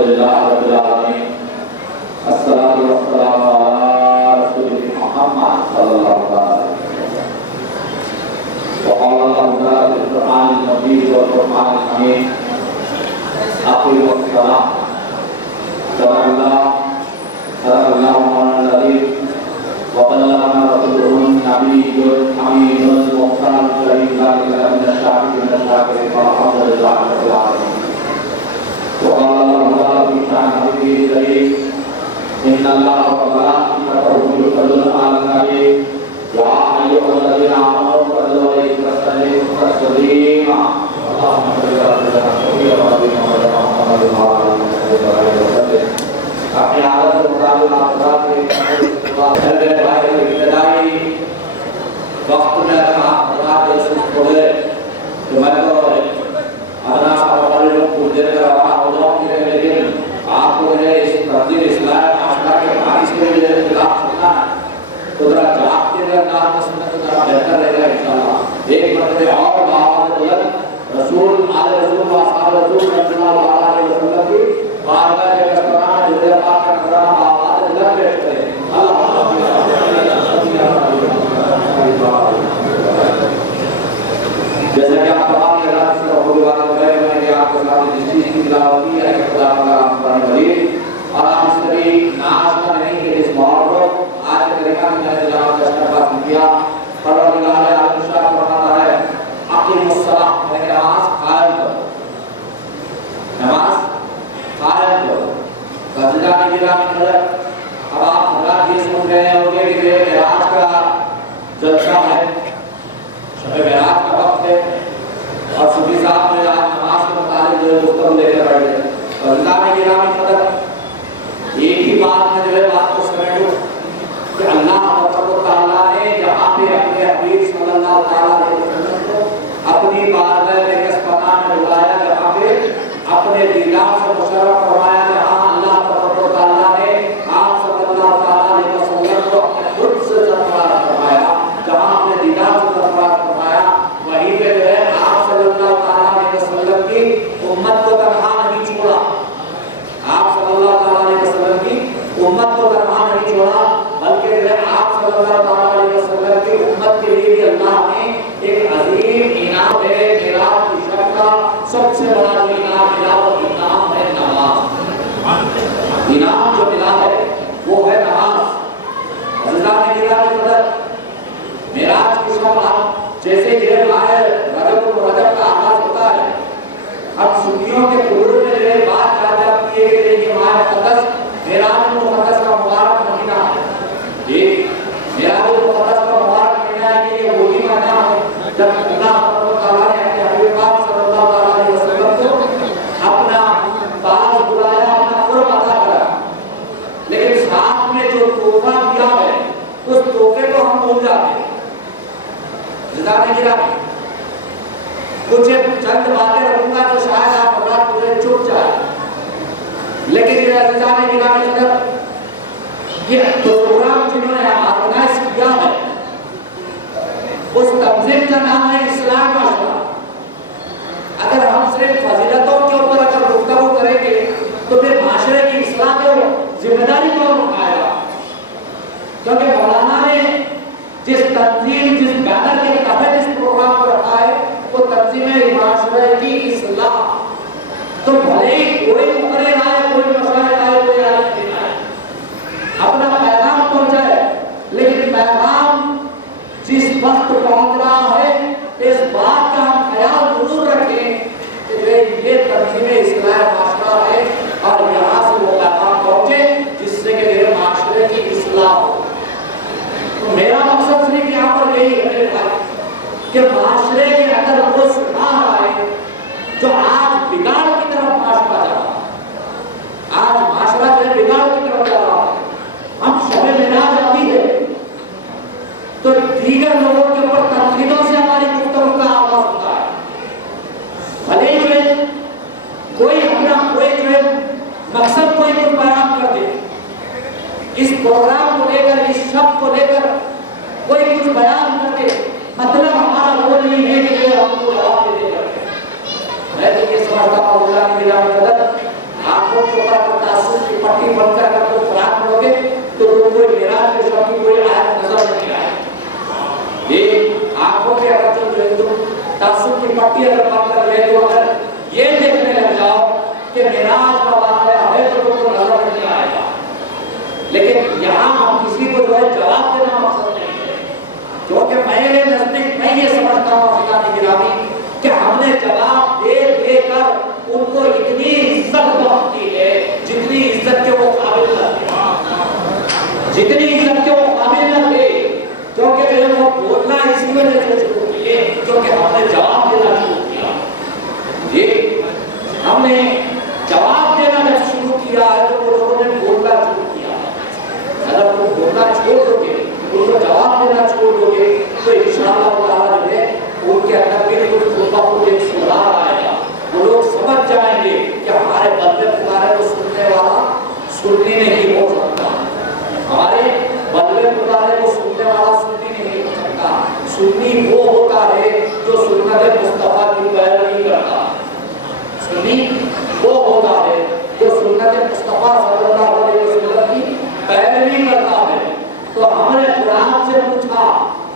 للہ رب العالمین الصلاۃ والسلام علی رسول محمد صلی اللہ علیہ وسلم وقال اللہ تعالی فی القرآن المجید والقرآن الحمید اقیموا الصلاۃ صدق اللہ مولانا العظیم وبلغنا رسوله النبی الحمید المختار الکریم ذلک من الشاکرین الشاکرین والحمد للہ رب العالمین وقال الله تعالى في شأن حبيبه الكريم إن الله وملائكته يصلون على النبي يا أيها الذين آمنوا صلوا عليه وسلموا تسليما اللهم صل على سيدنا محمد وعلى آله وسلم اپنی عادت کے مطابق آپ کے ابتدائی وقت میں حضرات یوسف بولے تو میں تو ادنا سا کچھ دیر کا روانہ ہو جاؤں گی لیکن آپ کو اس تنظیم اصلاح معاشرہ کے بارش کے لیے خلاف سننا ہے تو ذرا جاگ کے انداز میں سننا تو ذرا بہتر رہے گا انشاءاللہ ایک مرتبہ اور بآواز بلند رسول آل رسول و اصحاب رسول صلی اللہ علیہ وسلم کی بارگاہ کے کسران جزیرہ پاک کا نظرانہ بآواز بلند پیش کریں جیسا کہ آپ تمام کے رات سے ہوگی بات کریں میں کہ آپ کے ساتھ جس چیز کی تلاوت کی ہے کہ خدا کا قرآن مجید اور آپ اس طرح ناز کا نہیں کہ اس ماحول کو آج کے طریقہ میں نے جہاں جشن کا کیا پروردگار عالم شاہ فرماتا ہے اقیم الصلاۃ یعنی نماز قائم کرو نماز قائم کرو فضیلہ میں گرامی نظر اب آپ حضرات یہ سمجھ رہے ہوں گے کہ یہ معراج کا جلسہ ہے شب معراج کا وقت ہے اور صوفی صاحب نے آج نماز کے متعلق جو گفتگو لے کر بیٹھے فضیلہ میں گرامی نظر ایک ہی بات میں جو ہے بات کو سمیٹوں کہ اللہ تبارک و تعالیٰ نے جہاں پہ اپنے حبیب صلی اللہ علیہ وسلم کو اپنی بارگاہ میں کس پناہ میں بلایا جہاں پہ اپنے دیدار سے مشرف فرمایا جہاں اللہ تبارک و تعالیٰ نے آپ صلی اللہ علیہ وسلم کو اپنے خود سے سرفراز فرمایا جہاں اپنے دیدار سے سرفراز فرمایا وہیں پہ جو ہے آپ صلی اللہ علیہ وسلم کی امت کو تنہا نہیں چھوڑا آپ صلی اللہ علیہ وسلم کی امت کو تنہا نہیں چھوڑا بلکہ جو ہے آپ صلی اللہ علیہ وسلم کی امت کے لیے بھی اللہ نے ایک عظیم انعام ہے معراج کی شب کا سب سے بڑا جو انعام ملا وہ انعام ہے نماز انعام جو ملا ہے وہ ہے نماز اللہ نے کہا کہ مدد معراج کی شب جیسے یہ رجب کا آغاز ہوتا ہے اب سنیوں کے قلوب میں یہ بات آ جاتی ہے کہ یہ ماہ مقدس معراج المقدس کا مبارک مہینہ ہے یہ معراج المقدس کا مبارک مہینہ ہے کہ یہ وہی مہینہ ہے جب اللہ تعالیٰ نے اپنے حبیب پاک صلی اللہ علیہ وسلم کو اپنا باز بلایا اپنا قرب عطا کرا لیکن ساتھ میں جو تحفہ دیا ہے اس تحفے کو ہم بھول جاتے ہیں زندہ نہیں گرا کچھ چند باتیں رکھوں گا جو شاید آپ حضرات مجھے چپ جائے لیکن یہ عزیزان گرامی اندر یہ پروگرام جنہوں نے آرگنائز کیا ہے اس تنظیم کا نام ہے اسلام معاشرہ اگر ہم صرف فضیلتوں کے اوپر اگر گفتگو کریں گے تو پھر معاشرے کی اصلاح کو ذمہ داری کون اٹھائے گا کیونکہ مولانا نے جس تنظیم جس بینر کے تحت اس پروگرام کو رکھا ہے وہ تنظیم معاشرے کی اصلاح تو بھلے ہی کوئی مقرر آئے کوئی مشاہد آئے کوئی عالم آئے اپنا پیغام پہنچائے لیکن پیغام جس وقت پہنچ رہا ہے اس بات کا ہم خیال ضرور رکھیں کہ یہ تنظیم اصلاح معاشرہ ہے اور یہاں سے وہ پیغام پہنچے جس سے کہ میرے معاشرے کی اصلاح ہو تو میرا مقصد صرف یہاں پر یہی ہے کہ معاشرے کے اندر وہ سدھار آئے جو آج بگاڑ کی طرف معاشرہ جا رہا ہے آج معاشرہ جو ہے بگاڑ کی طرف جا رہا ہے ہم شب معراج آتی ہے تو دیگر لوگوں کے اوپر تنقیدوں سے ہماری گفتگو کا آغاز ہوتا ہے بھلے جو ہے کوئی اپنا کوئی جو ہے مقصد کوئی کچھ بیان کر دے اس پروگرام کو لے کر اس شب کو لے کر کوئی کچھ بیان کر دے مطلب ہمارا وہ نہیں ہے کہ یہ ہم کو جواب دے دے کر میں تو یہ سمجھتا ہوں اللہ کی بلا مدد آپ کو پٹی بن کر اگر تم قرآن پڑھو گے تو تم کو معراج کے شب کی کوئی آیت نظر نہیں آئے. یہ آنکھوں کے اگر جو ہے تم تعصب کی پٹی اگر بن کر لے تو اگر یہ دیکھنے لگ جاؤ کہ معراج کا واقعہ ہے تو تم کو نظر نہیں آئے گا. لیکن یہاں ہم کسی کو جو ہے جواب دینا مقصد نہیں ہے، کیونکہ میرے نزدیک میں یہ سمجھتا ہوں عزیزان گرامی کہ ہم نے جواب دے دے کر ان کو اتنی عزت بخشی ہے جتنی عزت کے وہ قابل نہ تھے، جتنی عزت کے وہ قابل نہ تھے. کیونکہ جو وہ بولنا اسی وجہ سے شروع کیے کیونکہ ہم نے جواب دینا شروع کیا. جی ہم نے جواب دینا جب شروع کیا ہے تو وہ لوگوں نے بولنا شروع کیا. اگر تم بولنا چھوڑ دو گے، ان کو جواب دینا چھوڑ دو گے تو انشاءاللہ تعالیٰ جو ہے ان کے اندر بھی کچھ خدا خود ایک سدھار آئے گا. وہ لوگ سمجھ جائیں گے کہ ہمارے بندے پکارے کو سننے والا سننی نہیں ہو سکتا، ہمارے بندے پکارے کو سننے والا سننی نہیں ہو سکتا. سنی وہ ہوتا ہے جو سنت مصطفیٰ کی پیروی کرتا ہے. سنی وہ ہوتا ہے جو سنت مصطفیٰ صلی اللہ علیہ وسلم کی پیروی کرتا ہے. تو ہم نے قرآن سے پوچھا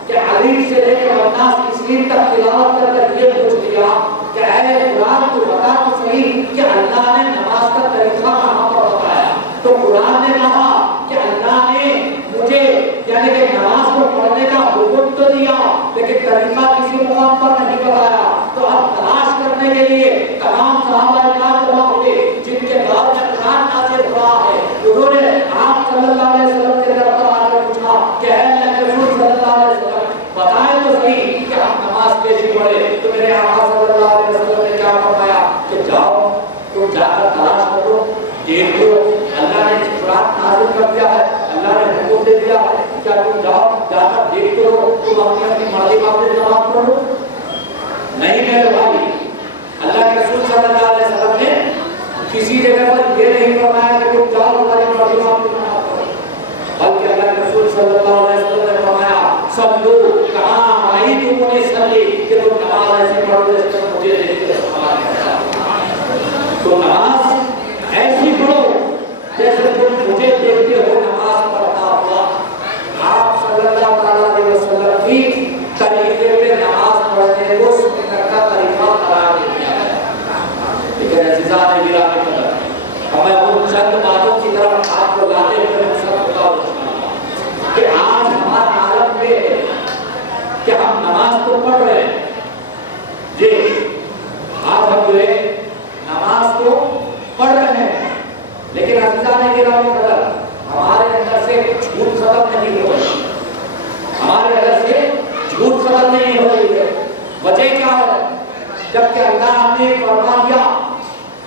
کہ علی سے لے کر الناس کی سین تک تلاوت کر کر یہ پوچھ لیا کہ اے قرآن تو بتا تو صحیح کہ اللہ نے نماز کا طریقہ کہاں پر بتایا. تو قرآن نے کہا کہ اللہ نے مجھے یعنی کہ نماز کو پڑھنے کا حکم تو دیا لیکن طریقہ کسی مقام پر نہیں بتایا. تو اب تلاش کرنے کے لیے تمام صحابہ کرام جمع ہوئے جن کے دور میں قرآن نازل ہوا ہے. انہوں نے آپ صلی اللہ علیہ وسلم کے در پر آ کر پوچھا کہ اے اللہ کے رسول صلی اللہ علیہ وسلم بتائیں تو صحیح کہ ہم نماز کیسے پڑھے. تو میرے آقا صلی اللہ علیہ وسلم نے کیا فرمایا کہ جاؤ تم جا کر تلاش کرو، دیکھو اللہ نے قرآن نازل کر دیا ہے، اللہ نے حکم دے دیا ہے، کیا تم جاؤ جا کر دیکھ کرو، تم اپنی اپنی مرضی کا نماز پڑھو. نہیں میرے بھائی، اللہ کے رسول صلی اللہ علیہ وسلم نے کسی جگہ پر یہ نہیں فرمایا کہ تم جاؤ تمہاری مرضی کا نماز پڑھو، بلکہ اللہ کے رسول صلی اللہ علیہ وسلم نے فرمایا صلو کما رأیتمونی اصلی، کہ تم نماز ایسے پڑھو جیسے مجھے دیکھ کر فرمایا. تو نماز ایسی پڑھو جیسے تم مجھے دیکھتے ہو نماز پڑھتا ہوا. آپ صلی اللہ علیہ وسلم کی طریقے پہ نماز پڑھنے کو سنت کا طریقہ قرار دیا ہے. لیکن عزیزان گرامی قدر ہمیں ان چند باتوں کی طرف آپ کو لاتے ہوئے مقصد ہوتا ہو کہ آج ہمارا عالم یہ ہے کہ ہم نماز تو پڑھ رہے ہیں. جی آج ہم جو ہے نماز تو پڑھ رہے ہیں لیکن عزیزان گرامی قدر ہمارے اندر سے جھوٹ ختم نہیں ہو رہی، ہمارے اندر سے جھوٹ ختم نہیں ہو رہی ہے. وجہ کیا ہے؟ جبکہ اللہ نے فرما دیا،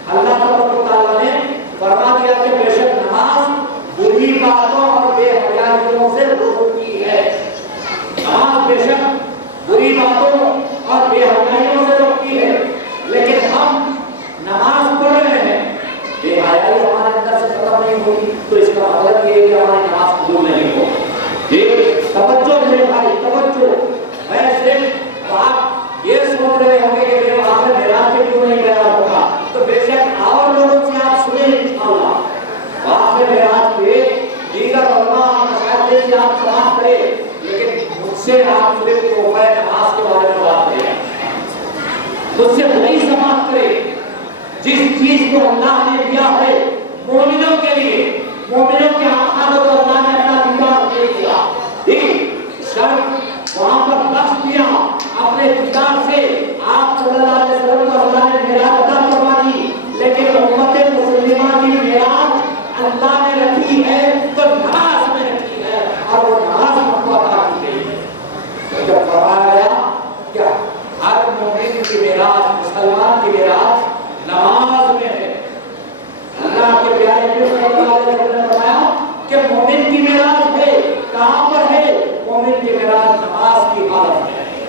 اللہ تبارک و تعالیٰ نے فرما دیا کہ بے شک نماز بری باتوں اور بے حیائیوں سے روکتی ہے. نماز بے شک بری باتوں اور بے حیائیوں سے روکتی ہے، لیکن ہم نماز پڑھ رہے ہیں، بے حیائی ہمارے اندر سے ختم نہیں ہوئی. تو اس کا مطلب یہ ہے کہ ہماری نماز قبول نہیں ہو. یہ توجہ میرے بھائی، توجہ. میں صرف آپ یہ سوچ رہے ہوں گے کہ میرے وہاں سے معراج پہ کیوں نہیں گیا ہوگا، تو بے شک اور لوگوں سے آپ سنیں انشاءاللہ. وہاں سے معراج پہ دیگر علماء مشاہدے سے آپ سماعت کریں، لیکن مجھ سے آپ صرف توبہ نماز کے بارے میں بات کریں، مجھ سے وہی سماعت کریں جس چیز کو اللہ نے دیا ہے مومنوں کے لیے. مومنوں کے آخر کو اللہ نے اپنا دیدار دے دیا، شرط وہاں پر بخش دیا اپنے دیدار سے. آپ صلی اللہ علیہ وسلم کو اللہ نے معراج عطا فرما دی، لیکن امت مسلمہ کی معراج اللہ نے رکھی ہے تو نماز میں رکھی ہے اور وہ نماز ہم کو عطا کی گئی ہے. جب فرمایا گیا کہ ہر مومن کی معراج، مسلمان کی معراج نماز میں ہے. اللہ کے پیارے نبی صلی اللہ علیہ وسلم نے فرمایا کہ مومن کی معراج ہے، کہاں پر ہے؟ مومن کی معراج نماز کی حالت میں ہے.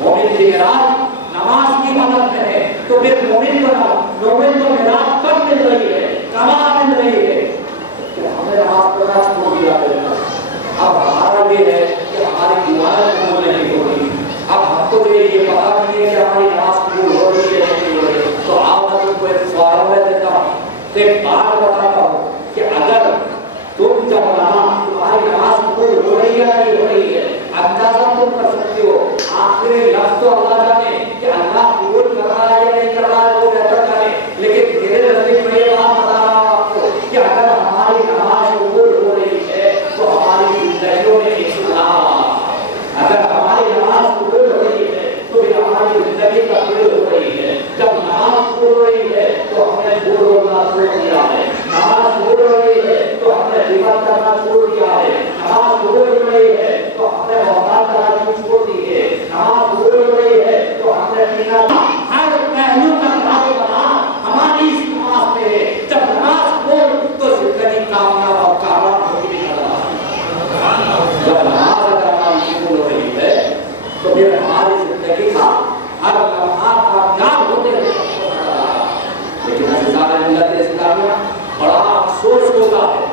مومن کی معراج نماز کی حالت میں ہے. تو پھر مومن کو معراج کب مل رہی ہے، کہاں مل رہی ہے؟ کہ ہمیں نماز پڑھنا چھوڑ دیا ہے. اب ہمارا یہ ہے کہ ہماری دعائیں قبول نہیں ہو رہی. اب ہم کو یہ پتا نہیں ہے کہ ہماری نماز قبول ہو رہی ہے نہیں ہو رہی. تو آپ میں تم کو ایک سوال میں دیتا ہوں، ایک بات بتاتا ہوں کہ اگر چھوڑ دیا ہے، نماز چھوڑ رہی ہے تو ہم نے غیبت کرنا چھوڑ دیا ہے، نماز چھوڑ رہی ہے تو ہم نے محبت کرنا چھوڑ دی ہے، نماز چھوڑ رہی ہے تو ہم نے ہر پہلو کا دعوت بنا ہماری اس نماز میں ہے۔ جب نماز چھوڑ تو زندگی کامیاب اور کامیاب ہوگی نظر آتی ہے۔ جب نماز اگر ہماری قبول ہو رہی ہے تو پھر ہماری زندگی کا ہر لمحہ کامیاب ہوتے ہوئے نظر آ رہا ہے۔ لیکن عزیزان ملت اسلامیہ، بڑا افسوس ہوتا ہے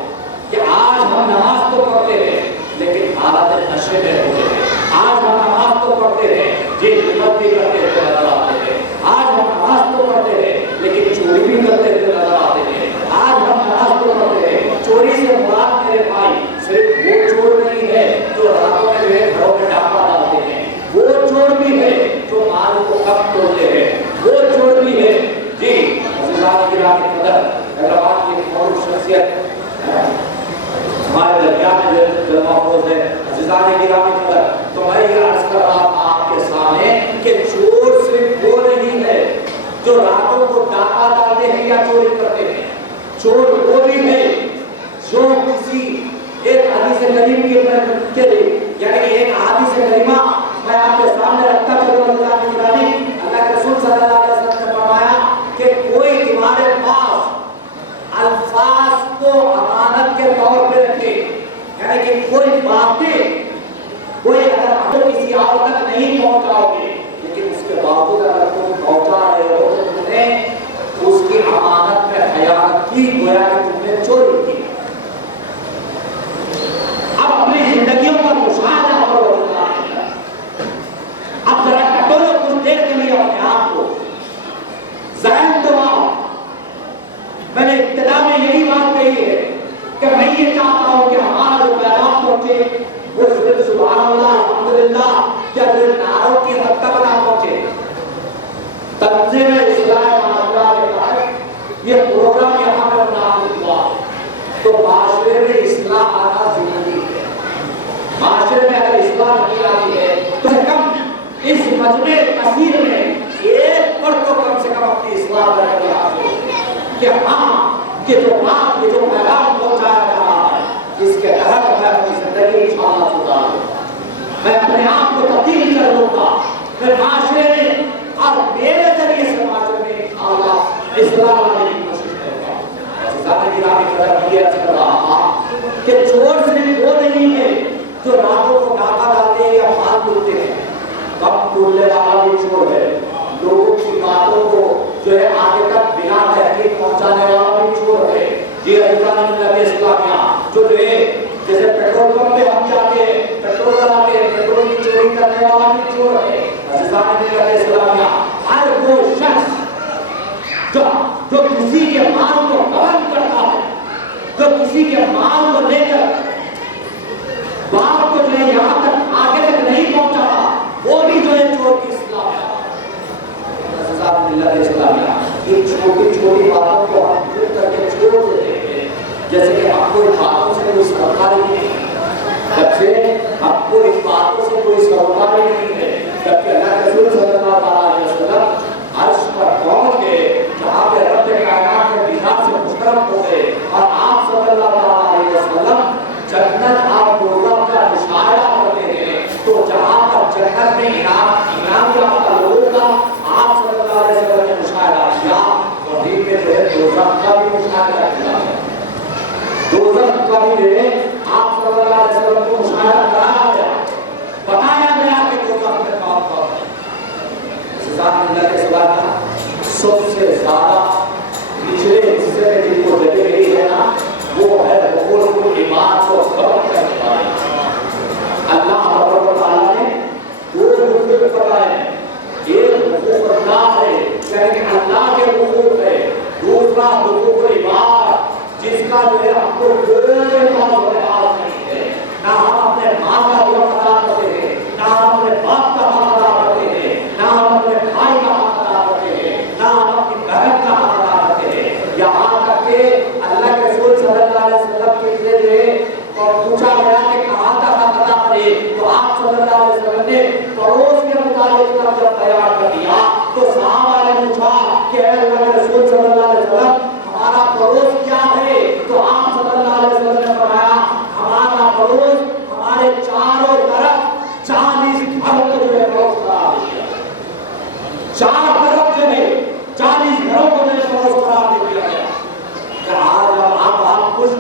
کہ آج ہم نماز تو پڑھتے ہیں لیکن حالت نشے میں ہوتے ہیں۔ آج ہم نماز تو پڑھتے ہیں، جی غیبت بھی کرتے ہوئے نظر آتے ہیں۔ آج ہم نماز تو پڑھتے ہیں لیکن چوری بھی کرتے ہوئے نظر آتے ہیں۔ آج ہم نماز تو پڑھتے ہیں، چوری سے مراد میرے بھائی صرف وہ چور نہیں ہے جو راتوں میں گھروں میں ڈاکہ ڈالتے ہیں، وہ چور بھی ہے جو مال کو کم توڑتے ہیں، وہ چور بھی ہے۔ جی عزیزان گرامی قدر، حیدرآباد کی ایک معروف شخصیت ہمارے درمیان میں جو موجود ہے، عزیزان گرامی قدر، تو میں یہ عرض کر رہا تھا آپ کے سامنے کہ چور صرف وہ نہیں ہے جو راتوں کو ڈاکہ ڈالتے ہیں یا چوری کرتے ہیں، چور وہ بھی ہے جو کسی ایک حدیث کریم کے یعنی ایک حدیث کریمہ میں آپ کے سامنے رکھتا چلوں عزیزان گرامی، اللہ کے رسول صلی اللہ علیہ وسلم نے فرمایا کہ کوئی تمہارے پاس الفاظ کو امانت کے طور پہ رکھے، یعنی کہ کوئی باتیں کوئی اگر آپ کسی اور تک نہیں پہنچاؤ گے لیکن اس کے باوجود اگر تم پہنچا رہے ہو تو تم نے اس کی امانت میں خیانت کی، گویا کہ تم نے چوری کی۔ اب اپنی زندگیوں کا مشاہدہ کرو، اب ذرا ٹٹولو کچھ دیر کے لیے اپنے آپ کو، ذہن دماغ۔ میں نے ابتدا میں یہی بات کہی ہے کہ میں یہ چاہتا ہوں کہ ہمارا جو پیغام پہنچے وہ صرف سبحان اللہ الحمدللہ یا صرف نعروں کی حد تک نہ پہنچے۔ تنظیم اصلاح معاملات کے تحت یہ پروگرام یہاں پر منعقد ہوا تو معاشرے میں اصلاح آنا ضروری ہے۔ معاشرے میں اگر اصلاح نہیں آتی ہے تو کم اس مجمع کثیر میں ایک پر تو کم سے کم اپنی اصلاح کرنے کے حاصل کہ ہاں کہ جو بات یہ جو پیغام پہنچایا جا رہا ہے اس کے تحت میں اپنی زندگی انشاءاللہ سدھاروں، میں اپنے آپ کو تبدیل کر لوں گا، میں معاشرے میں اور میرے ذریعے سے معاشرے میں انشاءاللہ اصلاح لانے کی کوشش کروں گا۔ عزیزان گرامی قدر یہ عرض کر رہا تھا کہ چور صرف وہ نہیں ہے جو راتوں کو ڈاکہ ڈالتے ہیں یا مال لوٹتے ہیں، کم ٹولنے والا بھی چور ہے، لوگوں کی باتوں کو جو ہے آگے تک بنا تحقیق پہنچانے والا بھی چور ہے۔ جی عزیزان ملت اسلامیہ، جو ہے جیسے پیٹرول پمپ پہ ہم جاتے ہیں پیٹرول ڈلاتے ہیں، پیٹرول کی چوری کرنے والا بھی چور ہے۔ عزیزان ملت اسلامیہ، ہر وہ شخص جو کسی کے مال کو غصب کرتا ہے، جو کسی کے مال کو لے کر بات کو جو ہے یہاں تک آگے تک نہیں پہنچاتا وہ بھی جو ہے چور کی اصلاح ہے۔ عزیزان ملت اسلامیہ، یہ چھوٹی چھوٹی باتوں کو ہم دل کر کے چھوڑ دیتے ہیں، جیسے کہ ہم کو ان باتوں سے کوئی سرکاری نہیں ہے، جب سے ہم کو ان باتوں سے کوئی سرکاری نہیں ہے، جب کہ اللہ کے رسول صلی اللہ علیہ وسلم عرش پر پہنچ گئے جہاں پہ رب کائنات کے دیدار سے مشرف ہو گئے اور آپ صلی اللہ علیہ وسلم جنت آپ دوزخ کا مشاہدہ کرتے ہیں، تو جہاں پر جنت میں انعام یافتہ لوگوں کا آپ صلی اللہ علیہ وسلم نے مشاہدہ کیا، وہیں پہ جو ہے دوزخ کا بھی مشاہدہ کیا ہے، دوزخ کا بھی جو ہے آپ صلی اللہ علیہ وسلم کو مشاہدہ کرایا گیا، بتایا گیا کہ دوزخ میں کون کون ہے۔ عزیزان ملت اسلامیہ، سب سے زیادہ پچھلے حصے میں جن کو جگہ ملی ہے نا وہ ہے حقوق العباد کو ضبط کرنے والے۔ اللہ تبارک و تعالیٰ نے دو حقوق بتائے ہیں، ایک حقوق اللہ ہے یعنی کہ اللہ کے حقوق ہے، دوسرا حقوق العباد جس کا جو ہے ہم کو کوئی لحاظ نہیں ہے، نہ ہم اپنے ماں کا حق ادا کرتے ہیں، نہ ہم اپنے باپ کا حق ادا کرتے ہیں، نہ ہم اپنے بھائی کا حق ادا کرتے ہیں، نہ ہم اپنی بہن کا حق ادا کرتے ہیں، یہاں تک کہ اللہ کے رسول صلی اللہ علیہ وسلم کے لیے جو ہے اور پوچھا گیا کہ کہاں تک حق ادا کرے تو آپ صلی اللہ علیہ وسلم نے پڑوس کے متعلق جب بیان کر دیا تو صحابہ نے پوچھا کہ اے اللہ کے رسول صلی اللہ علیہ وسلم ہمارا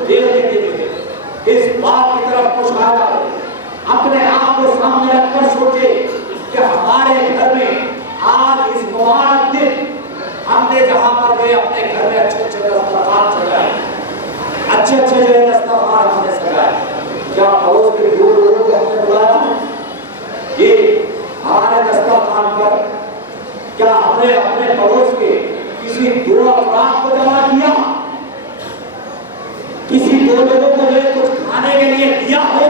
دیکھتے دیکھتے اس بات کی طرف مشاہدہ کریں، اپنے آپ کو سامنے رکھ کر سوچے کہ ہمارے گھر میں آج اس مبارک دن ہم نے جہاں پر گئے اپنے گھر میں اچھے اچھے دسترخوان سجائے، اچھے اچھے جو ہے دسترخوان ہم نے سجائے، کیا پڑوس کے دو لوگوں کو ہم نے بلایا؟ یہ ہمارے دسترخوان پر کیا ہم نے اپنے پڑوس کے کسی دو افراد کو جمع کیا؟ کسی دو لوگوں کو جو کچھ کھانے کے لیے دیا ہے؟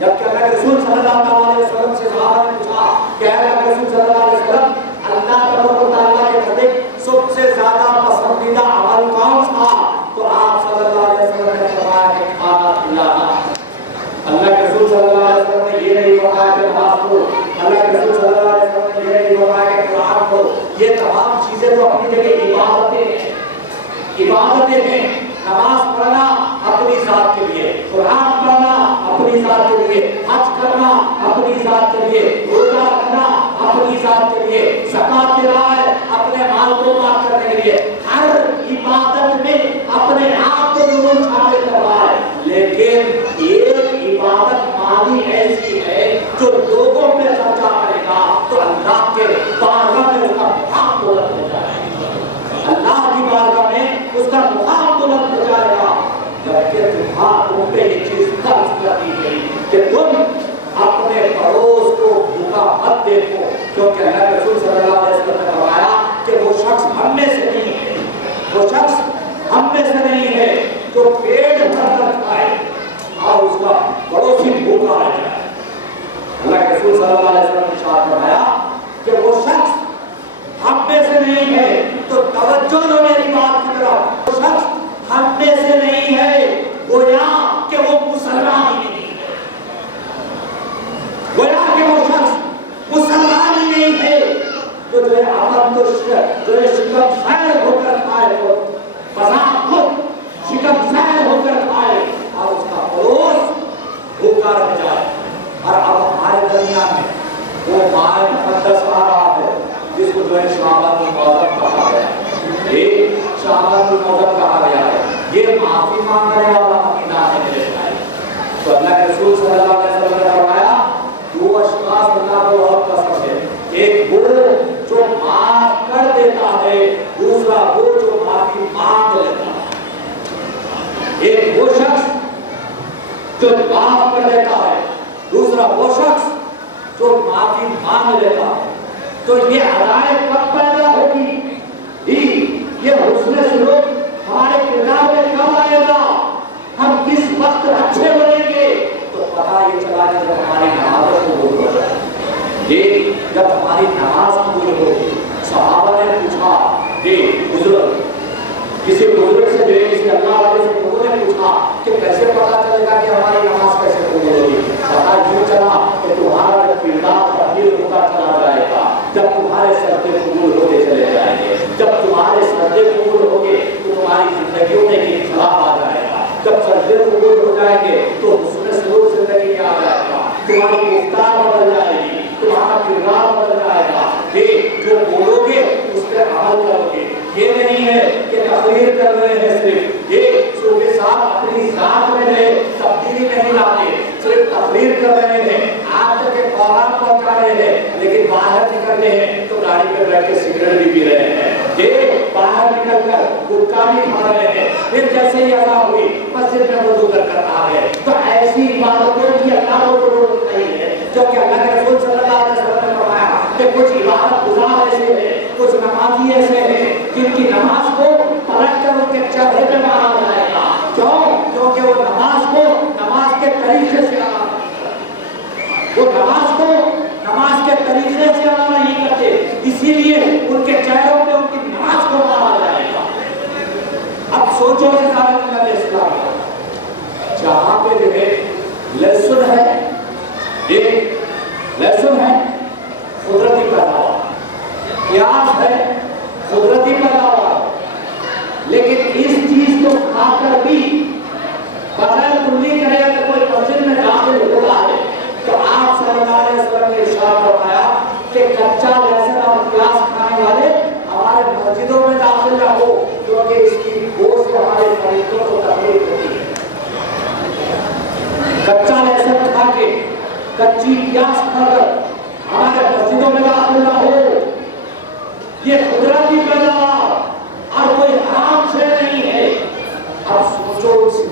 جبکہ اللہ کے رسول صلی اللہ علیہ وسلم سے صحابہ نے پوچھا کہ اے اللہ کے رسول صلی اللہ علیہ وسلم، اللہ تبارک و تعالیٰ کے نزدیک سب سے زیادہ پسندیدہ عمل کون تھا؟ تو آپ صلی اللہ علیہ وسلم نے فرمایا کہ کھانا کھلانا۔ اللہ کے رسول صلی اللہ علیہ وسلم نے یہ نہیں فرمایا کہ نماز پڑھو، اللہ کے رسول صلی اللہ علیہ وسلم نے یہ نہیں فرمایا کہ قرآن پڑھو۔ یہ تمام چیزیں تو اپنی جگہ عبادتیں ہیں، عبادتیں ہیں۔ نماز پڑھنا اپنی ذات کے لیے، قرآن پڑھنا اپنی ذات کے لیے، حج کرنا اپنی ذات کے لیے، روزہ رکھنا اپنی ذات کے لیے، زکات دینا ہے اپنے مال کو پاک کرنے کے لیے۔ ہر عبادت میں اپنے آپ کو ضرور شامل کرنا ہے، لیکن ایک عبادت مالی ایسی ہے جو لوگوں پہ خرچہ کرے گا تو اللہ کے بارگاہ میں اس کا مقام بلند ہو جائے گا، اللہ کی بارگاہ میں اس کا مقام بلند ہو جائے گا۔ جبکہ تم پہ یہ چیز فرض کر دی گئی کہ تم اپنے پڑوس کو بھوکا مت دیکھو، کیونکہ اللہ کے رسول صلی اللہ علیہ وسلم نے فرمایا کہ وہ شخص ہم میں سے نہیں ہے، وہ شخص ہم میں سے نہیں ہے جو پیٹ بھر کر کھائے اور اس کا پڑوسی بھوکا رہ جائے۔ اللہ کے رسول صلی اللہ علیہ وسلم نے ارشاد فرمایا کہ وہ شخص ہم میں سے نہیں ہے، تو توجہ دو میری بات کی طرف، وہ شخص ہم میں سے نہیں ہے گویا کہ وہ مسلمان ہی نہیں ہے، گویا کہ وہ شخص مسلمان ہی نہیں ہے جو ہے امن تو جو ہے شکم سیر ہو کر کھائے، وہ بذات خود شکم سیر ہو کر کھائے اور اس کا پڑوس بھوکا رہ جائے۔ اور اب ہمارے درمیان میں وہ ماہ مقدس آ رہا ہے جس کو جو ہے شعبان المعظم کہا گیا ہے، یہ شعبان المعظم کہا گیا ہے، یہ معافی مانگنے والا مہینہ ہے میرے بھائی۔ تو اللہ کے رسول صلی اللہ علیہ وسلم نے فرمایا دو اشخاص اللہ کو بہت پسند ہے، ایک وہ جو معاف کر دیتا ہے، دوسرا وہ جو معافی مانگ لیتا ہے۔ ایک وہ شخص جو معاف کر دیتا ہے، دوسرا وہ شخص جو معافی مانگ لیتا ہے۔ تو یہ ہدایت کب پیدا ہوگی؟ یہ حسن سلوک ہمارے کردار میں کب آئے گا؟ ہم کس وقت اچھے بنیں گے؟ تو پتہ یہ چلا کہ جب ہماری نماز قبول ہو جائے، جب ہماری نماز قبول ہوگی۔ صحابہ نے پوچھا بزرگ، کسی بزرگ سے جو ہے کسی اللہ والے سے لوگوں نے پوچھا کہ کیسے پتہ چلے گا کہ ہماری نماز کیسے قبول ہوگی؟ پتہ یوں چلا کہ تمہارا جب کردار تبدیل ہوتا چلا جائے گا، جب تمہارے سجدے قبول ہوتے چلے جائیں گے، جب تمہارے سجدے قبول ہوں گے تو تمہاری زندگیوں میں انقلاب آ جائے گا، جب سجدے قبول ہو جائیں گے تو حسن سلوک زندگی میں آ جائے گا، تمہاری گفتار بدل جائے گی، تمہارا کردار بدل جائے گا، جو بولو گے اس پہ عمل کرو گے۔ یہ نہیں ہے کہ تقریر کر رہے ہیں صرف، یہ صوبے صاحب اپنی ذات میں ہے تبدیلی نہیں لاتے، صرف تقریر کر رہے ہیں، آپ تک کے پیغام پہنچا رہے ہیں، لیکن باہر نکلتے ہیں تو گاڑی پہ بیٹھ کے سگریٹ بھی پی رہے ہیں، یہ باہر نکل کر گٹکا بھی کھا رہے ہیں، پھر جیسے ہی اذان ہوئی مسجد میں وضو کر کر آ گئے۔ تو ایسی عبادتوں کی اللہ کو ضرورت نہیں ہے، جو کہ اللہ کے رسول صلی اللہ علیہ وسلم نے فرمایا کہ کچھ عبادت گزار ایسے ہیں، کچھ نمازی ایسے ہیں جن کی نماز کو پلٹ کر ان کے چہرے پہ مارا جائے گا۔ کیوں؟ کیونکہ وہ نماز کو نماز کے طریقے سے ادا نہیں کرتے، وہ نماز کو نماز کے طریقے سے ادا نہیں کرتے، اسی لیے ان کے چہروں پہ ان کی نماز کو مارا جائے گا۔ اب سوچو کہ اسلام جہاں پہ جو ہے لہسن ہے، ایک لہسن ہے قدرتی پیداوار، پیاز ہے قدرتی پیداوار، لیکن اس چیز کو کھا کر بھی بغیر کلی کرے اگر کوئی مسجد میں داخل ہوتا ہے تو آپ صلی اللہ علیہ وسلم نے ارشاد فرمایا کہ کچا لہسن اور پیاز کھانے والے ہمارے مسجدوں میں داخل نہ ہو، کیونکہ اس کی گوشت ہمارے فرشتوں کو تکلیف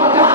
50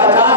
50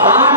5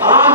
5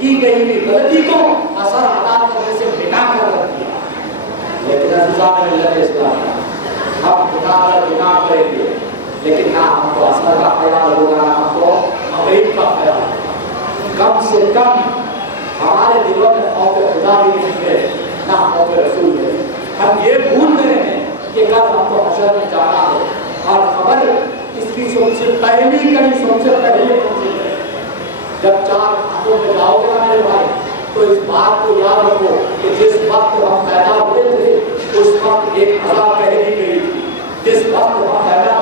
کی گئی ہوئی غلطی کو اثر ادا کرنے سے بنا کر رکھ دیا. لیکن عزیزان ملت اسلامیہ ہم گناہ کریں گے لیکن نہ ہم کو اثر کا خیال ہوگا نہ ہم کو مغرب کا خیال ہوگا. کم سے کم ہمارے دلوں میں خوف خدا بھی نہیں ہے نہ خوف رسول ہے. ہم یہ بھول گئے ہیں کہ کل ہم کو حشر میں جانا ہے اور خبر اس کی سب سے پہلی کڑی سب سے پہلے پہنچی ہے. جب 4 کھاتوں میں جاؤ گے نا میرے بھائی تو اس بات کو یاد رکھو کہ جس وقت ہم پیدا ہوئے تھے اس وقت ایک عذاب پہلی گئی تھی. جس وقت ہم پیدا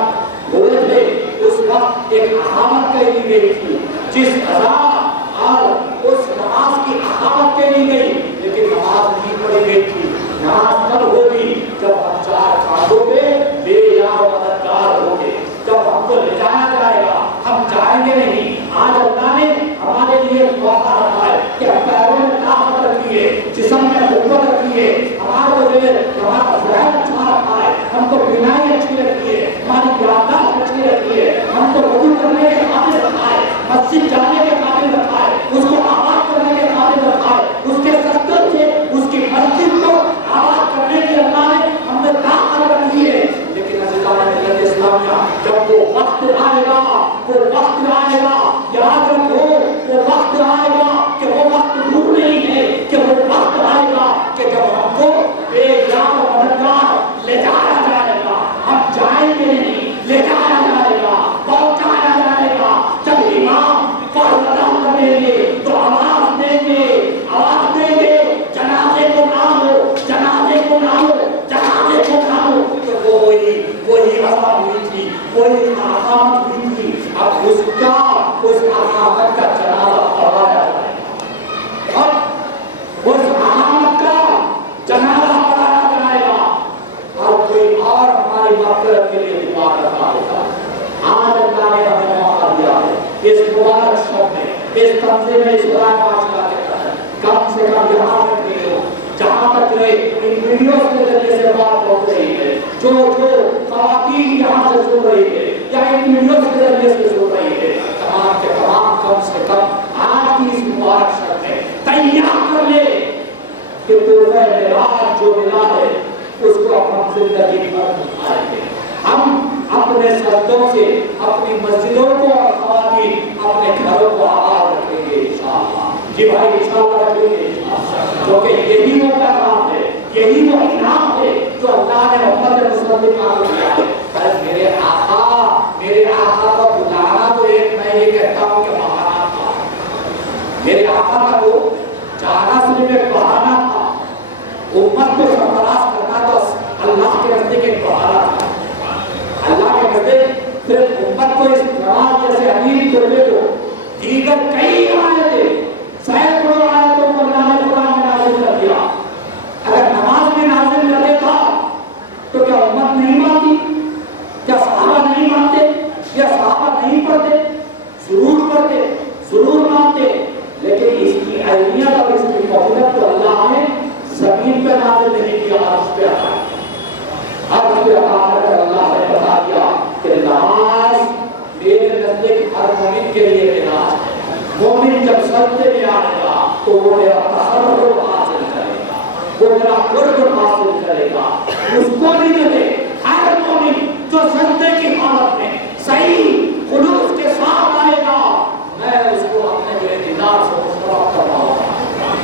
ہوئے تھے اس وقت ایک علامت کہی گئی تھی. جس عذاب اور اس نماز کی علامت کہی گئی لیکن نماز نہیں پڑھی گئی تھی. نماز کب ہوگی جب ہم 4 کھاتوں پہ بے یار و مددگار ہوں گے. جب ہم کو لے جایا جائے گا ہم جائیں گے نہیں. آج اللہ نے ہمارے لیے موقع رکھا ہے کہ ہم پیروں میں طاقت رکھیے, جسم میں قوت رکھیے, ہمارے لیے ہمارا ذہن اچھا رکھا ہے, ہم کو بینائی اچھی رکھیے, ہماری یادداشت اچھی رکھیے, ہم کو وضو کرنے کے قابل رکھا ہے, مسجد جانے کے قابل رکھا ہے, اس کو آباد کرنے کے قابل رکھا ہے, اس کے سستے سے اس کی مسجد کو آباد کرنے کی اللہ نے ہم نے طاقت رکھی ہے. لیکن عزیزان ملت اسلامیہ جب وہ وقت آئے گا یاد رکھو وہ وقت آئے گا کہ وہ وقت دور نہیں ہے کہ وہ وقت آئے گا کہ جب ہم کو بے یار و مددگار لے جایا جائے گا. ہم جائیں گے نہیں, لے جایا جائے گا, پہنچایا جائے گا. جب امام فاتحہ کریں گے تو آواز دیں گے جنازے کو نہ ہو, جنازے کو نہ ہو, جنازے کو نہ ہو. تو وہی عذاب ہوئی تھی, وہی علامت ہوئی تھی. اب اس علامت کا جنازہ پڑھایا جائے گا. اب اس علامت کا جنازہ پڑھایا جائے گا اور کوئی اور ہماری مغفرت کے لیے دعا کرتا ہوگا. آج اللہ نے ہمیں موقع دیا ہے اس مبارک شب میں, اس تنظیم میں, اس قرآن معاشرہ کے تحت کم سے کم یہاں تک نہیں ہو جہاں تک ان ویڈیوز کے ذریعے سے بات پہنچ رہی ہے, جو خواتین یہاں سے سن رہی ہے یا ان ویڈیوز کے ذریعے سے سن رہی ہے, تمام کے تمام کم سے کم آج کی اس مبارک شب میں تیار کر لے کہ تحفہ معراج جو ملا ہے اس کو ہم زندگی بھر نبھائیں گے. ہم اپنے سردوں سے اپنی مسجدوں کو اور خواتین اپنے گھروں کو آباد رکھیں گے انشاءاللہ. جی بھائی انشاءاللہ رکھیں گے کیونکہ یہی وہ پیغام ہے, یہی وہ انعام ہے جو اللہ نے محمد رسول اللہ کو دیا ہے. میرے آقا کو بلانا تو ایک میں یہ کہتا ہوں کہ بہانہ تھا. میرے آقا کا وہ جانا صرف ایک بہانہ تھا. امت کو سرفراز کرنا تو اللہ کے نزدیک ایک بہانہ تھا. اللہ کے نزدیک صرف امت کو اس نماز جیسے امیر کرنے کو دیگر کئی آیتیں سینکڑوں آیتوں کو اللہ نے قرآن میں نازل کر دیا. اگر نماز میں نازل کر دیتا تو کیا امت نہیں مانتی؟ کیا صحابہ نہیں مانتے؟ یا صحابہ نہیں پڑھتے؟ ضرور پڑھتے, ضرور مانتے. لیکن اس کی اہمیت اور اس کی فضیلت تو اللہ نے زمین پہ نازل نہیں کیا, عرش پہ عطا کیا. عرش پہ عطا کر اللہ نے بتا دیا کہ نماز میرے نزدیک ہر مومن کے لیے علاج ہے. مومن جب سجدے میں آئے گا تو وہ میرا تقرب حاصل کرے گا, وہ میرا قرب حاصل کرے گا. اس کو نہیں ملے ہر مومن جو سجدے کی حالت میں صحیح خلوص کے ساتھ آئے گا, میں اس کو اپنے میرے دیدار سے مشترک کرواؤں گا.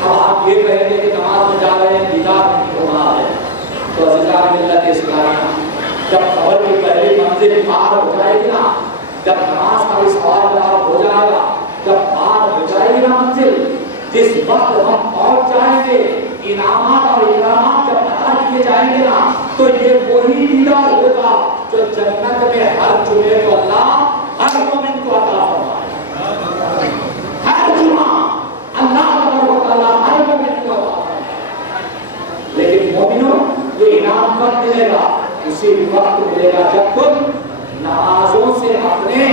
اب آپ یہ کہیں گے کہ نماز میں جا رہے ہیں دیدار نہیں ہو رہا ہے, تو عزیزان ملت اسلامیہ جب خبر کی پہلی منزل پار ہو جائے گی نا, جب نماز کا بھی سوال جواب ہو جائے گا, جب پار ہو جائے گی نا منزل, جس وقت ہم پہنچ جائیں گے, انعامات اور اکرامات جب عطا کیے جائیں گے نا, تو یہ وہی دیدار ہوگا جو جنت میں ہر جمعے کو اللہ ہر مومن کو عطا فرمائے. ہر جمعہ اللہ تعالیٰ ہر مومن کو عطا فرمائے. لیکن مومنوں یہ انعام کب ملے گا؟ اسی وقت ملے گا جب تم نمازوں سے اپنے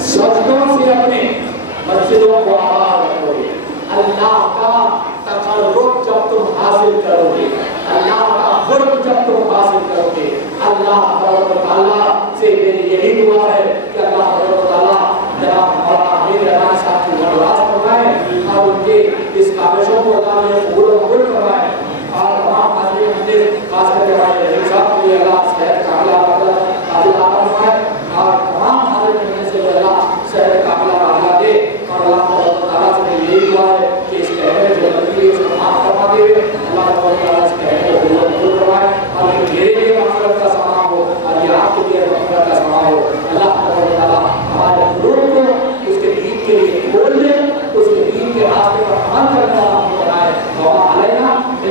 سجدوں سے اپنے مسجدوں کو آباد رکھو گے. اللہ کا تقرب جب تم حاصل کرو گے, اللہ کا قرب جب تم حاصل کرو گے, اللہ تعالیٰ سے میری یہی دعا ہے کہ اللہ تعالیٰ جناب مولانا امیر رحمان صاحب کی برداشت فرمائے.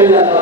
اللہ